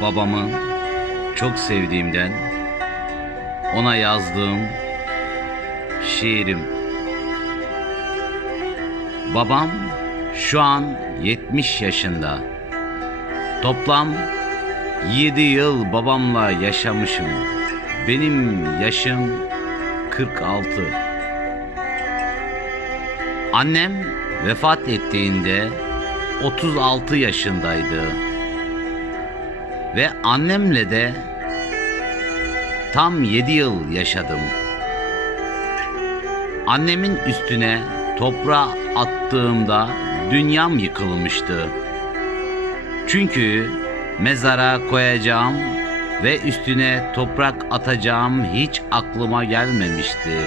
babamı çok sevdiğimden ona yazdığım şiirim. Babam şu an 70 yaşında. Toplam 7 yıl babamla yaşamışım. Benim yaşım 46. Annem vefat ettiğinde 36 yaşındaydı. Ve annemle de tam 7 yıl yaşadım. Annemin üstüne toprağa attığımda dünyam yıkılmıştı. Çünkü mezara koyacağım ve üstüne toprak atacağım hiç aklıma gelmemişti.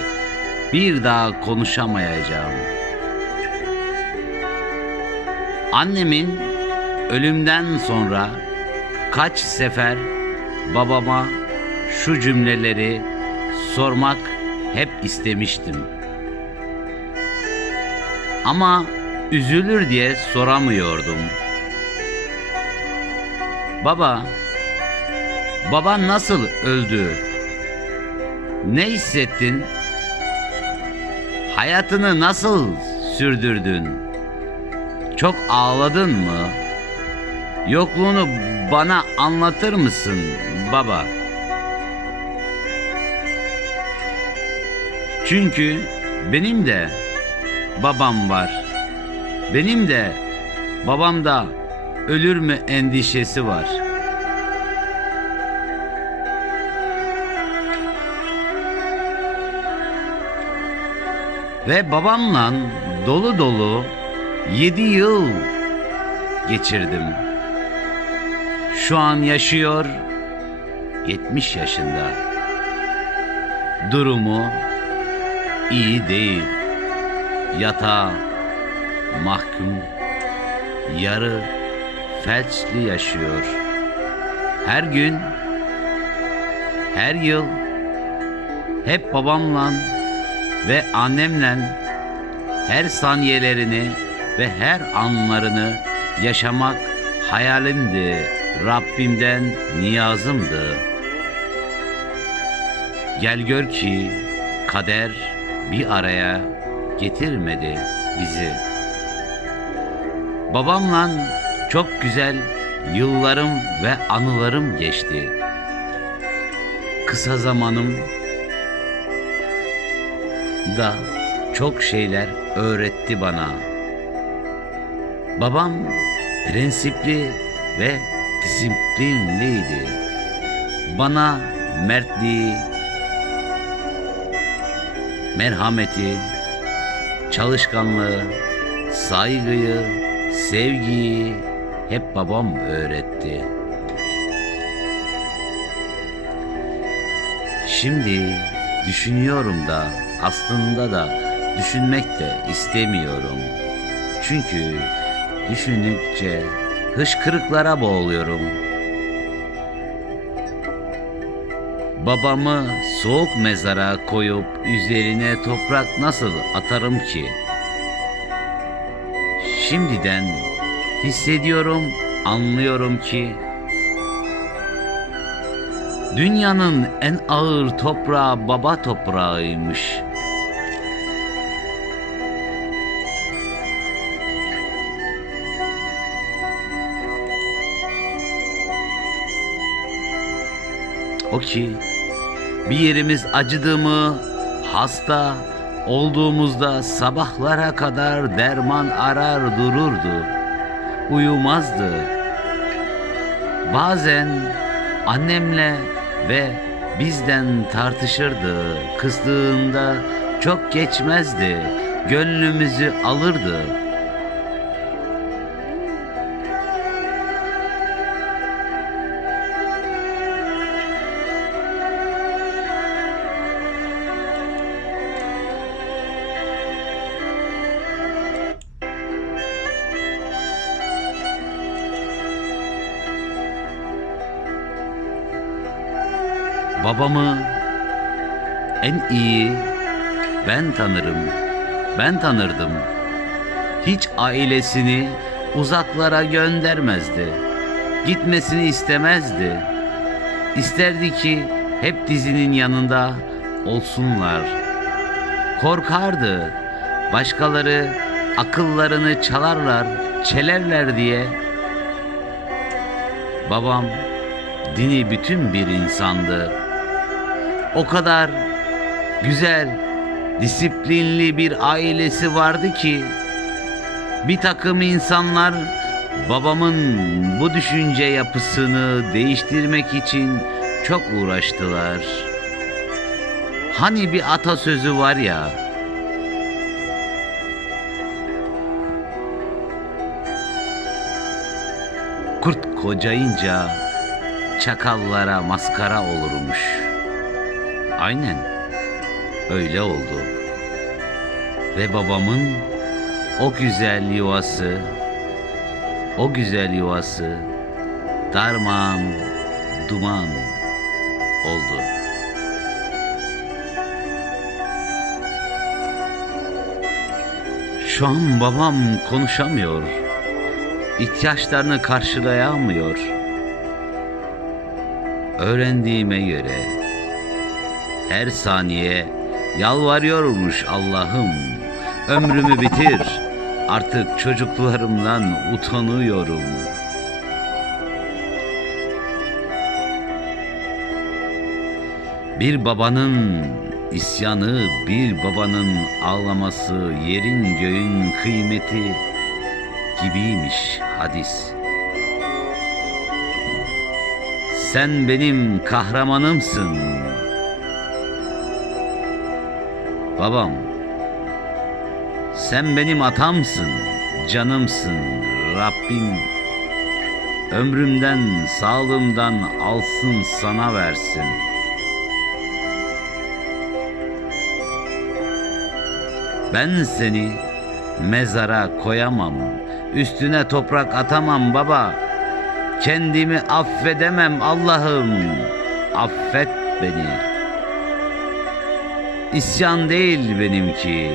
Bir daha konuşamayacağım. Annemin ölümden sonra kaç sefer babama şu cümleleri sormak hep istemiştim. Ama üzülür diye soramıyordum. Baba, baban nasıl öldü? Ne hissettin? Hayatını nasıl sürdürdün? Çok ağladın mı? Yokluğunu bana anlatır mısın baba? Çünkü benim de babam var. Benim de babamda ölür mü endişesi var. Ve babamla dolu dolu yedi yıl geçirdim. Şu an yaşıyor 70 yaşında. Durumu iyi değil. Yatağa mahkum yarı felçli yaşıyor. Her gün her yıl hep babamla ve annemle her saniyelerini ve her anlarını yaşamak hayalimdi. Rabbimden niyazımdı. Gel gör ki kader bir araya getirmedi bizi. Babamla çok güzel yıllarım ve anılarım geçti. Kısa zamanım da çok şeyler öğretti bana. Babam prensipli ve disiplinliydi. Bana mertliği, merhameti, çalışkanlığı, saygıyı, sevgiyi hep babam öğretti. Şimdi düşünüyorum da aslında da düşünmek de istemiyorum. Çünkü düşündükçe hışkırıklara boğuluyorum. Babamı soğuk mezara koyup üzerine toprak nasıl atarım ki? Şimdiden hissediyorum, anlıyorum ki dünyanın en ağır toprağı baba toprağıymış. O ki bir yerimiz acıdı mı hasta olduğumuzda sabahlara kadar derman arar dururdu. Uyumazdı. Bazen annemle ve bizden tartışırdı. Kızdığında çok geçmezdi. Gönlümüzü alırdı. Babamı en iyi ben tanırım. Ben tanırdım. Hiç ailesini uzaklara göndermezdi. gitmesini istemezdi. İsterdi ki hep dizinin yanında olsunlar. Korkardı. Başkaları akıllarını çalarlar, çelerler diye. Babam dini bütün bir insandı. O kadar güzel, disiplinli bir ailesi vardı ki bir takım insanlar babamın bu düşünce yapısını değiştirmek için çok uğraştılar. Hani bir atasözü var ya. Kurt kocayınca çakallara maskara olurmuş. Aynen öyle oldu. Ve babamın o güzel yuvası, o güzel yuvası darman duman oldu. Şu an babam konuşamıyor. İhtiyaçlarını karşılayamıyor. Öğrendiğime göre her saniye yalvarıyormuş Allah'ım. Ömrümü bitir. Artık çocuklarımdan utanıyorum. Bir babanın isyanı, bir babanın ağlaması, yerin göğün kıymeti gibiymiş hadis. Sen benim kahramanımsın. Babam, sen benim atamsın, canımsın, Rabbim. Ömrümden, sağlığımdan alsın sana versin. Ben seni mezara koyamam, üstüne toprak atamam baba. Kendimi affedemem Allah'ım, affet beni.'' İsyan değil benimki.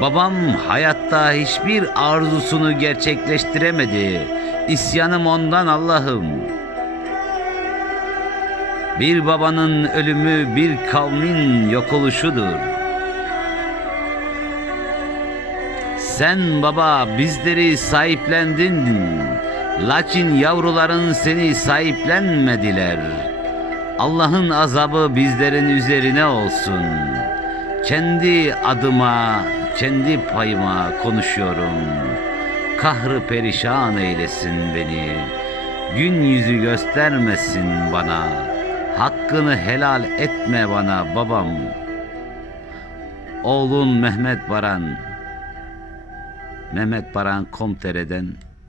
Babam hayatta hiçbir arzusunu gerçekleştiremedi. İsyanım ondan Allah'ım. Bir babanın ölümü bir kavmin yok oluşudur. Sen baba bizleri sahiplendin. Lakin yavruların seni sahiplenmediler. Allah'ın azabı bizlerin üzerine olsun.'' Kendi adıma, kendi payıma konuşuyorum. Kahrı perişan eylesin beni. Gün yüzü göstermesin bana. Hakkını helal etme bana babam. Oğlun Mehmet Baran. Mehmet Baran Komtere'den